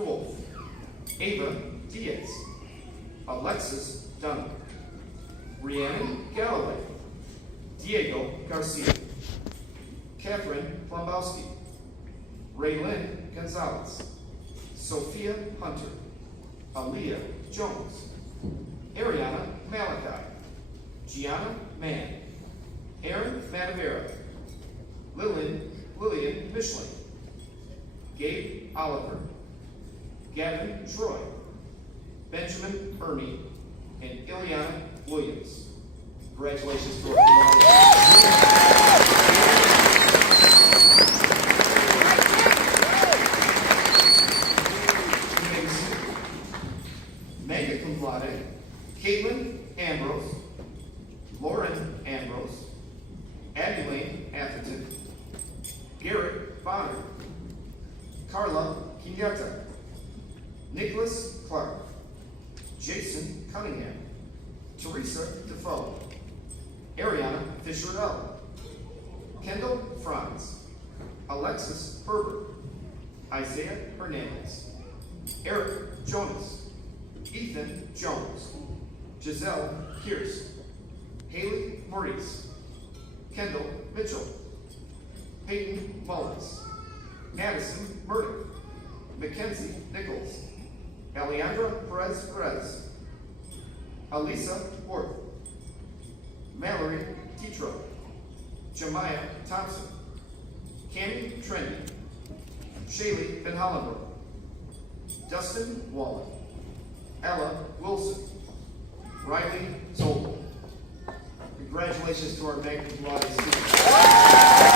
Wolf, Ava Diaz, Alexis Dunn, Rhiannon Galloway, Diego Garcia, Catherine Plombowski, Raylyn Gonzalez, Sophia Hunter, Aaliyah Jones, Ariana Malachi, Gianna Mann, Aaron Matavera, Lillian Michelin, Gabe Oliver, Gavin Troy, Benjamin Ernie, and Ileana Williams. Congratulations to Mega cum laude, Caitlin Ambrose, Lauren Ambrose, Adeline Atherton, Garrett Bonner, Carla Quineta, Nicholas Clark, Jason Cunningham, Teresa Defoe, Ariana Fisher-L, Kendall Franz, Alexis Herbert, Isaiah Hernandez, Eric Jonas, Ethan Jones, Giselle Pierce, Haley Maurice, Kendall Mitchell, Peyton Mullins, Madison Murdoch, Mackenzie Nichols, Alejandra Perez, Alisa Worth, Mallory Tetro, Jemiah Thompson, Cammie Trendy, Shaylee Van Hollenbroek, Dustin Wallen, Ella Wilson, Riley Zolber. Congratulations to our Magna Cum Laude students.